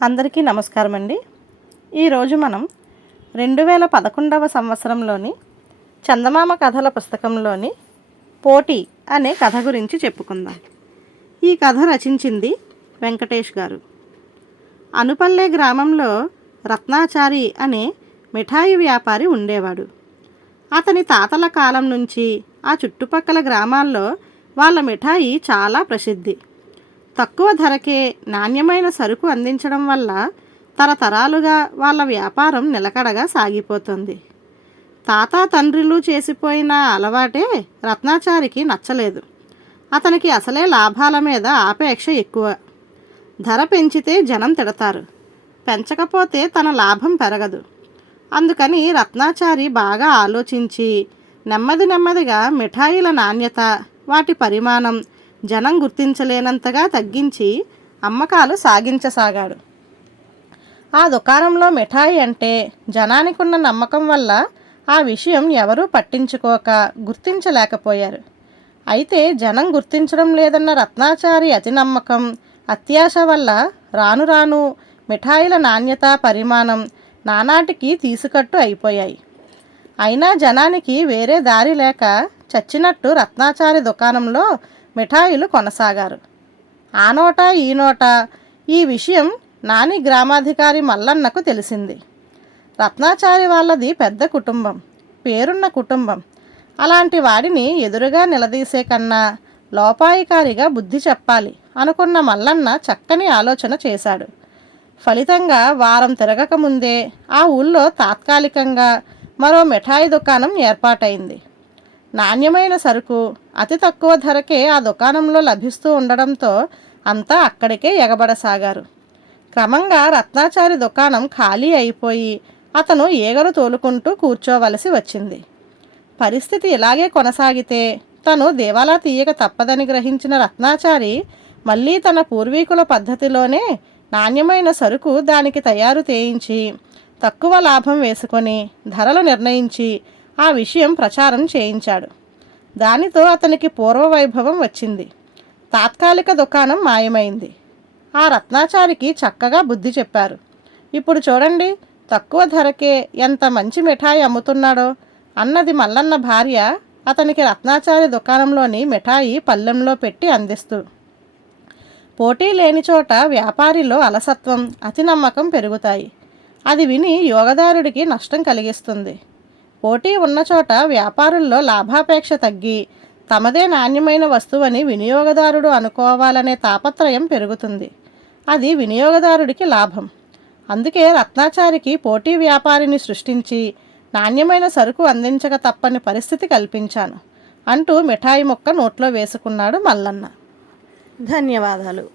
అందరికీ నమస్కారం అండి. ఈరోజు మనం 2011వ సంవత్సరంలోని చందమామ కథల పుస్తకంలోని పోటీ అనే కథ గురించి చెప్పుకుందాం. ఈ కథ రచించింది వెంకటేష్ గారు. అనుపల్లె గ్రామంలో రత్నాచారి అనే మిఠాయి వ్యాపారి ఉండేవాడు. అతని తాతల కాలం నుంచి ఆ చుట్టుపక్కల గ్రామాల్లో వాళ్ళ మిఠాయి చాలా ప్రసిద్ధి. తక్కువ ధరకే నాణ్యమైన సరుకు అందించడం వల్ల తరతరాలుగా వాళ్ళ వ్యాపారం నిలకడగా సాగిపోతుంది. తాత తండ్రులు చేసిపోయిన అలవాటే రత్నాచారికి నచ్చలేదు. అతనికి అసలే లాభాల మీద ఆపేక్ష ఎక్కువ. ధర పెంచితే జనం తిడతారు, పెంచకపోతే తన లాభం పెరగదు. అందుకని రత్నాచారి బాగా ఆలోచించి నెమ్మదిగా మిఠాయిల నాణ్యత, వాటి పరిమాణం జనం గుర్తించలేనంతగా తగ్గించి అమ్మకాలు సాగించసాగాడు. ఆ దుకాణంలో మిఠాయి అంటే జనానికి ఉన్న నమ్మకం వల్ల ఆ విషయం ఎవరూ పట్టించుకోక గుర్తించలేకపోయారు. అయితే జనం గుర్తించడం లేదన్న రత్నాచారి అతి నమ్మకం, అత్యాశ వల్ల రాను రాను మిఠాయిల నాణ్యత, పరిమాణం నానాటికి తీసుకట్టు అయిపోయాయి. అయినా జనానికి వేరే దారి లేక చచ్చినట్టు రత్నాచారి దుకాణంలో మిఠాయిలు కొనసాగారు. ఆ నోట ఈ నోట ఈ విషయం నాని గ్రామాధికారి మల్లన్నకు తెలిసింది. రత్నాచారి వాళ్ళది పెద్ద కుటుంబం, పేరున్న కుటుంబం. అలాంటి వాడిని ఎదురుగా నిలదీసే కన్నా లోపాయికారిగా బుద్ధి చెప్పాలి అనుకున్న మల్లన్న చక్కని ఆలోచన చేశాడు. ఫలితంగా వారం తిరగకముందే ఆ ఊళ్ళో తాత్కాలికంగా మరో మిఠాయి దుకాణం ఏర్పాటైంది. నాణ్యమైన సరుకు అతి తక్కువ ధరకే ఆ దుకాణంలో లభిస్తూ ఉండడంతో అంతా అక్కడికే ఎగబడసాగారు. క్రమంగా రత్నాచారి దుకాణం ఖాళీ అయిపోయి అతను ఈగలు తోలుకుంటూ కూర్చోవలసి వచ్చింది. పరిస్థితి ఇలాగే కొనసాగితే తను దేవాలా తీయక తప్పదని గ్రహించిన రత్నాచారి మళ్ళీ తన పూర్వీకుల పద్ధతిలోనే నాణ్యమైన సరుకు దానికి తయారు చేయించి తక్కువ లాభం వేసుకొని ధరలు నిర్ణయించి ఆ విషయం ప్రచారం చేయించాడు. దానితో అతనికి పూర్వ వైభవం వచ్చింది. తాత్కాలిక దుకాణం మాయమైంది. ఆ రత్నాచారికి చక్కగా బుద్ధి చెప్పారు. ఇప్పుడు చూడండి, తక్కువ ధరకే ఎంత మంచి మిఠాయి అమ్ముతున్నాడో అన్నది మల్లన్న భార్య అతనికి రత్నాచారి దుకాణంలోని మిఠాయి పళ్ళెంలో పెట్టి అందిస్తూ. పోటీ లేని చోట వ్యాపారిలో అలసత్వం, అతి నమ్మకం పెరుగుతాయి. అది విని యోగదారుడికి నష్టం కలిగిస్తుంది. పోటీ ఉన్న చోట వ్యాపారుల్లో లాభాపేక్ష తగ్గి తమదే నాణ్యమైన వస్తువని వినియోగదారుడు అనుకోవాలనే తాపత్రయం పెరుగుతుంది. అది వినియోగదారుడికి లాభం. అందుకే రత్నాచారికి పోటీ వ్యాపారిని సృష్టించి నాణ్యమైన సరుకు అందించక తప్పని పరిస్థితి కల్పించాను అంటూ మిఠాయి ముక్క నోట్లో వేసుకున్నాడు మల్లన్న. ధన్యవాదాలు.